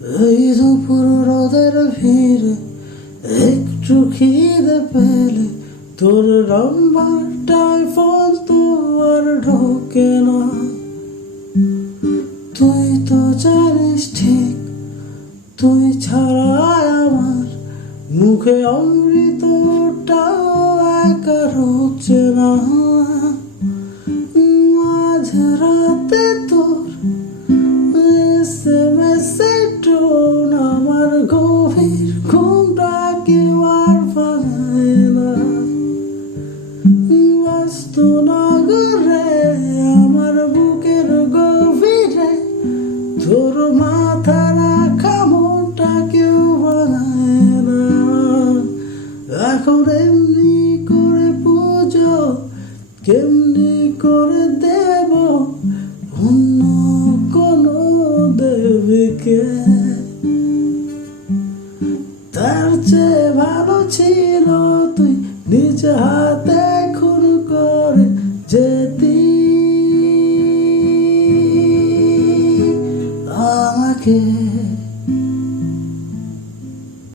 এই দুপুর রোদের ভিড়ে একটু খিদে পেলে তোর নাম্বারটায় ফোন তো আর ঢোকে না। তুই তো জানিস ঠিক তুই ছাড়া আমার মুখে অমৃতটাও একা হচ্ছে না। মাঝরাতে তোর এসএমএসে টোন আমার গভীর ঘুমটা কেউ আর ভাঙায় না। ব্যস্ত নগরে আমার বুকের গভীরে তোর মাথা রাখা মনটা কেউ ভাঙায় না। এখন এমনি করে পুজো কেমনি করে দেব অন্য কোনো দেবীকে। তার চেয়ে ভালো ছিল তুই নিজ হাতে খুন করে যেতি আমাকে।